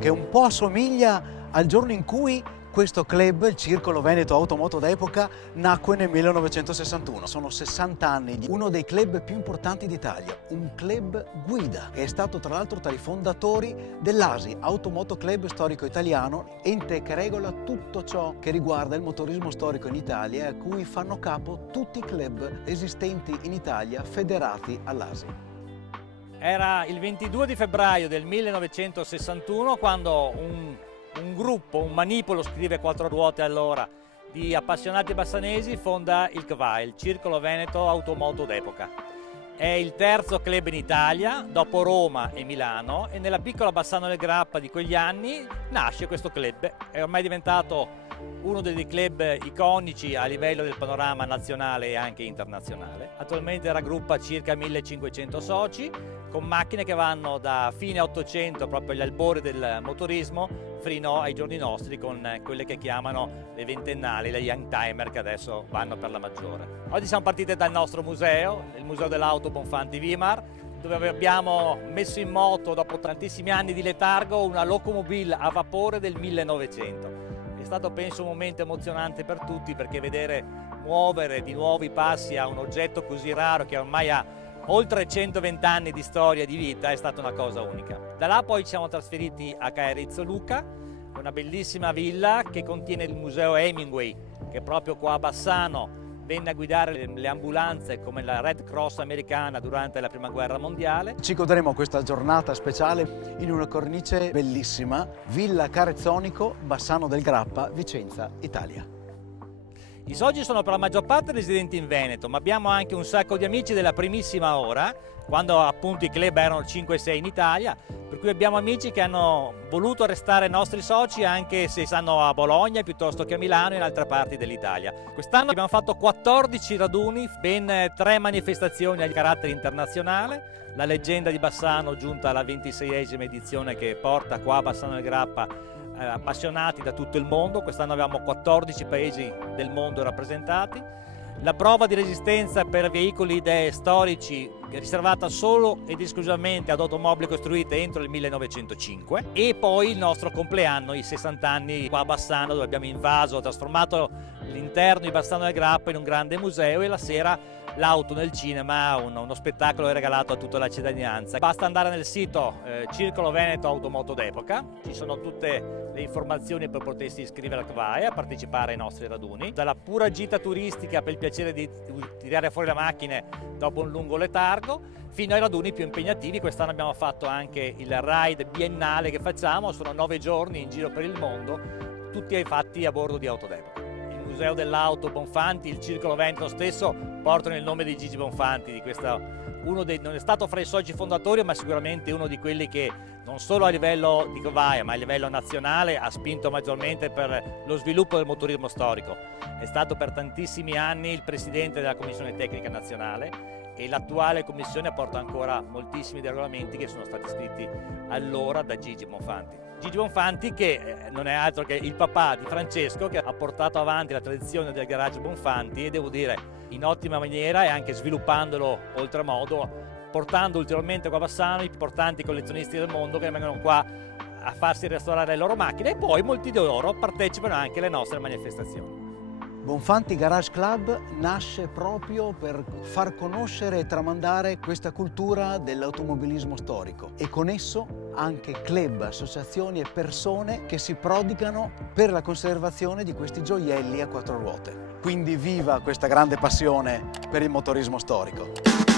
che un po' assomiglia al giorno in cui questo club, il Circolo Veneto Automoto d'Epoca, nacque nel 1961. Sono 60 anni di uno dei club più importanti d'Italia, un club guida. È stato tra l'altro tra i fondatori dell'ASI, Automoto Club Storico Italiano, ente che regola tutto ciò che riguarda il motorismo storico in Italia e a cui fanno capo tutti i club esistenti in Italia federati all'ASI. Era il 22 di febbraio del 1961 quando un gruppo, un manipolo, scrive quattro ruote allora, di appassionati bassanesi fonda il CVA, il Circolo Veneto Automoto d'Epoca. È il terzo club in Italia, dopo Roma e Milano, e nella piccola Bassano del Grappa di quegli anni nasce questo club. È ormai diventato uno dei club iconici a livello del panorama nazionale e anche internazionale. Attualmente raggruppa circa 1500 soci, con macchine che vanno da fine 800, proprio agli albori del motorismo, fino ai giorni nostri con quelle che chiamano le ventennali, le young timer, che adesso vanno per la maggiore. Oggi siamo partiti dal nostro museo, il Museo dell'Auto Bonfanti Weimar, dove abbiamo messo in moto, dopo tantissimi anni di letargo, una locomobile a vapore del 1900. È stato, penso, un momento emozionante per tutti, perché vedere muovere di nuovi passi a un oggetto così raro che ormai ha oltre 120 anni di storia e di vita è stata una cosa unica. Da là poi ci siamo trasferiti a Caerizzo Luca, una bellissima villa che contiene il museo Hemingway, che proprio qua a Bassano venne a guidare le ambulanze come la Red Cross americana durante la Prima Guerra Mondiale. Ci godremo questa giornata speciale in una cornice bellissima, Villa Carezzonico, Bassano del Grappa, Vicenza, Italia. I soci sono per la maggior parte residenti in Veneto, ma abbiamo anche un sacco di amici della primissima ora, quando appunto i club erano 5-6 in Italia, per cui abbiamo amici che hanno voluto restare nostri soci anche se stanno a Bologna piuttosto che a Milano e in altre parti dell'Italia. Quest'anno abbiamo fatto 14 raduni, ben 3 manifestazioni di carattere internazionale, la leggenda di Bassano giunta alla 26esima edizione che porta qua a Bassano del Grappa appassionati da tutto il mondo. Quest'anno abbiamo 14 paesi del mondo rappresentati. La prova di resistenza per veicoli storici riservata solo ed esclusivamente ad automobili costruite entro il 1905 e poi il nostro compleanno, i 60 anni qua a Bassano, dove abbiamo invaso, trasformato l'interno di Bassano del Grappa in un grande museo e la sera l'auto nel cinema, uno spettacolo regalato a tutta la cittadinanza. Basta andare nel sito Circolo Veneto Automoto d'Epoca, ci sono tutte le informazioni per potersi iscrivere al CVAE e a partecipare ai nostri raduni. Dalla pura gita turistica per il piacere di tirare fuori le macchine dopo un lungo letargo, fino ai raduni più impegnativi. Quest'anno abbiamo fatto anche il ride biennale che facciamo, sono 9 giorni in giro per il mondo, tutti fatti a bordo di auto d'epoca. Il Museo dell'Auto Bonfanti, il Circolo Veneto stesso portano il nome di Gigi Bonfanti, non è stato fra i soci fondatori, ma sicuramente uno di quelli che non solo a livello di CVAE ma a livello nazionale ha spinto maggiormente per lo sviluppo del motorismo storico. È stato per tantissimi anni il presidente della Commissione Tecnica Nazionale e l'attuale commissione porta ancora moltissimi dei regolamenti che sono stati scritti allora da Gigi Bonfanti. Gigi Bonfanti che non è altro che il papà di Francesco, che ha portato avanti la tradizione del garage Bonfanti e devo dire in ottima maniera e anche sviluppandolo oltremodo, portando ulteriormente qua a Bassano i più importanti collezionisti del mondo che vengono qua a farsi restaurare le loro macchine e poi molti di loro partecipano anche alle nostre manifestazioni. Bonfanti Garage Club nasce proprio per far conoscere e tramandare questa cultura dell'automobilismo storico e con esso anche club, associazioni e persone che si prodigano per la conservazione di questi gioielli a 4 ruote. Quindi viva questa grande passione per il motorismo storico!